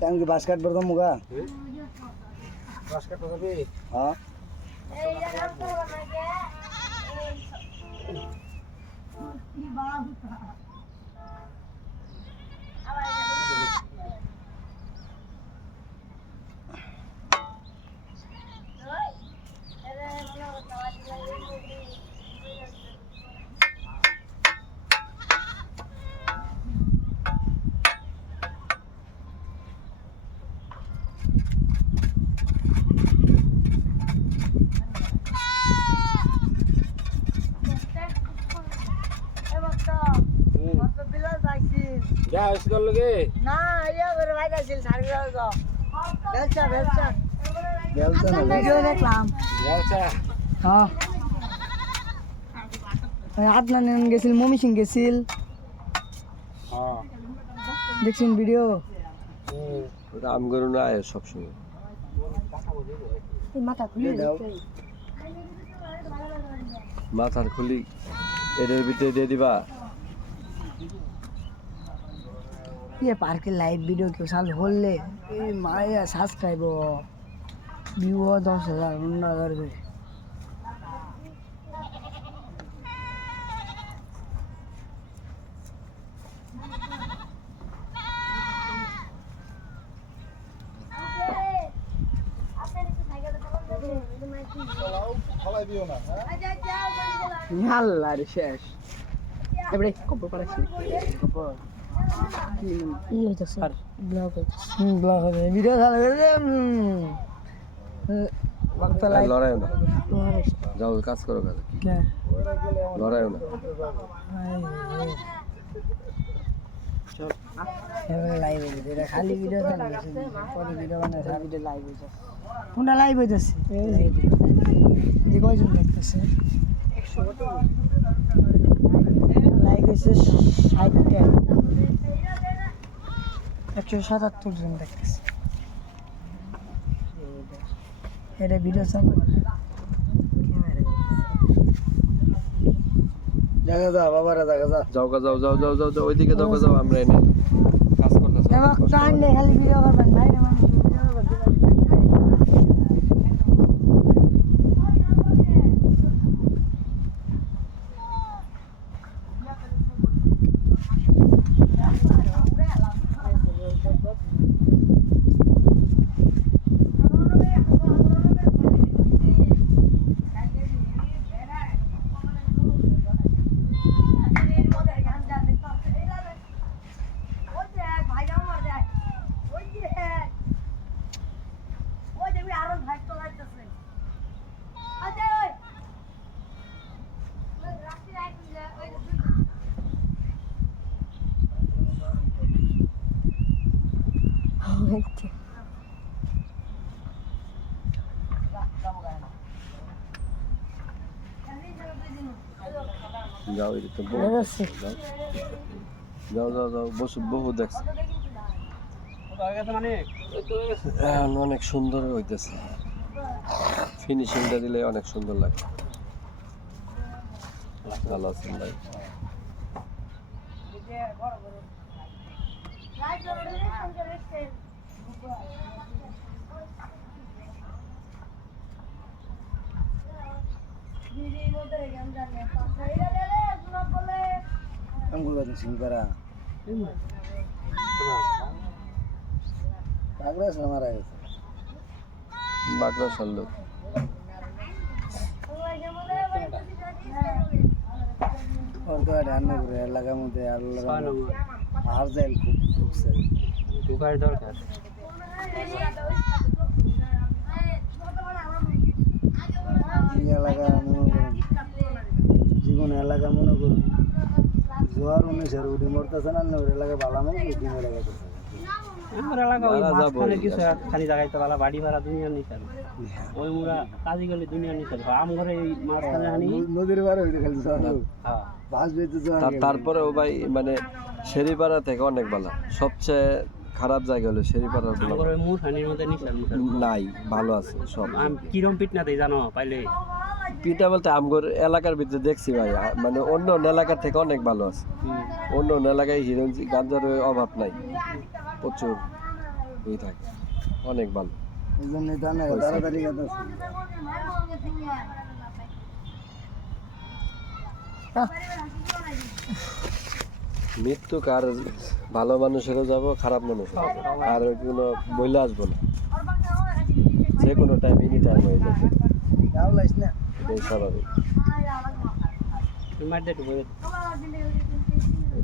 Time কি বাস কাটবার তো যা লগে না ইয়া ভাই আছিল ভিডিও দেখলাম। হ্যাঁ। আদনান গেছিল মমি সিং গেছিল। হ্যাঁ। দেখছেন ভিডিও? রাম গরু না আয় সবসময়। মাথা খুলে দাও। মাথার খুলি এটার ভিতরে দিয়ে দিবা। ইয়ে পার্কের লাইভ ভিডিও কেউ সাল হলে এই মায়া সাবস্ক্রাইব ভিউ দশ হাজার পনেরো হাজার করে ফলাই দিও না হ্যাঁ আল্লাহ রে শেষ এবারে কপর পাড়াচ্ছি কি হইতেছে। আর? ব্লগ হুম ব্লগ হবে ভিডিও চালু করে দে বাক্তা আর লড়াইও না। যাও কাজ করো কাজ। কে? লড়াইও না। হইতেছে খালি ভিডিও হইতেছে পরে ভিডিও সারা ভিডিও লাইভ হইতেছে কোনটা লাইভ হইতেছে? যে। কয়জন দেখতেছে? লাইক হয়েছে ষাটটা একশো সাতাত্তর জন দেখতেছে। এটা ভিডিও চালু জায়গা যা বাবারা জায়গা যা। যাও গা যাও যাও যাও যাও যাও ওইদিকে যাও গা যাও আমরা এনে কাজ করতেছি এবার টাইম নেই খালি ভিডিও করবেন ভাই যাও এদিকে। যাও। যাও যাও বসে বহু দেখছে। অনেক সুন্দর হইতেছে। ফিনিশিংটা দিলে অনেক সুন্দর লাগে। ভালো আছেন ভাই? আমি কই কথা সিংপারা পাগড়া আছে মারা গেছে বাগড়া সাল্লুক মধ্যে আল্লাহ আর যাই খুব ঢুকছে। ঢুকার দরকার। এলাকা মনে করুন জীবন এলাকা মনে করুন জোয়ার অনুসারে উঠে মরতেছে না ওর এলাকা ভালো মনে উঠে মরে গেছে আমার এলাকা ওই মাঝখানে কিছু খালি জায়গায় তো বালা বাড়ি ভাড়া দুনিয়ার নিচার। ওই মুরা কাজী গেলে দুনিয়ার নিচার। আম ঘরে এই মাঝখানে হানি। নদীর পারে হইতে খালি হ্যাঁ। বাস বেঁচে জোয়ার তার তারপরেও ভাই মানে শেরিপাড়া থেকে অনেক ভালো সবচেয়ে খারাপ জায়গা হলো শেরিপাড়ার ওই মুর হানির মধ্যে নিচার নাই ভালো আছে সব। আম কিরম পিট না দেই জানো পাইলে? পিঠা বলতে আমগর এলাকার ভিতরে দেখছি ভাই মানে অন্য অন্য এলাকার থেকে অনেক ভালো আছে। অন্য অন্য এলাকায় হিরোইন গাঞ্জার অভাব নাই। প্রচুর ই থাকে। অনেক ভালো। এই জন্যই তাড়াতাড়ি কথা মৃত্যু কার ভালো মানুষেরও যাব খারাপ মানুষের আর কোনো বইলে আসব না। যে কোনো টাইম এনি টাইম হয়ে যাবে। এটাই স্বাভাবিক।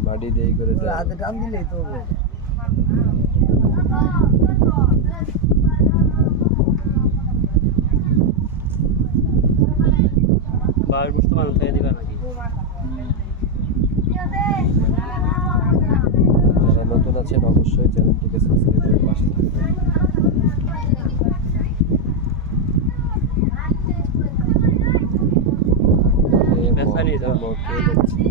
মাটি দিয়ে করে দেয় হাতে টান দিলেই তো হবে। বাবার বুঝতে মানুষ থেকে দিবা নাকি যারা নতুন আছেন অবশ্যই চ্যানেলটিকে সাবস্ক্রাইব করে পাশে থাকবেন এ ব্যবসা নিয়ে যাও। ম- কে দেখছে?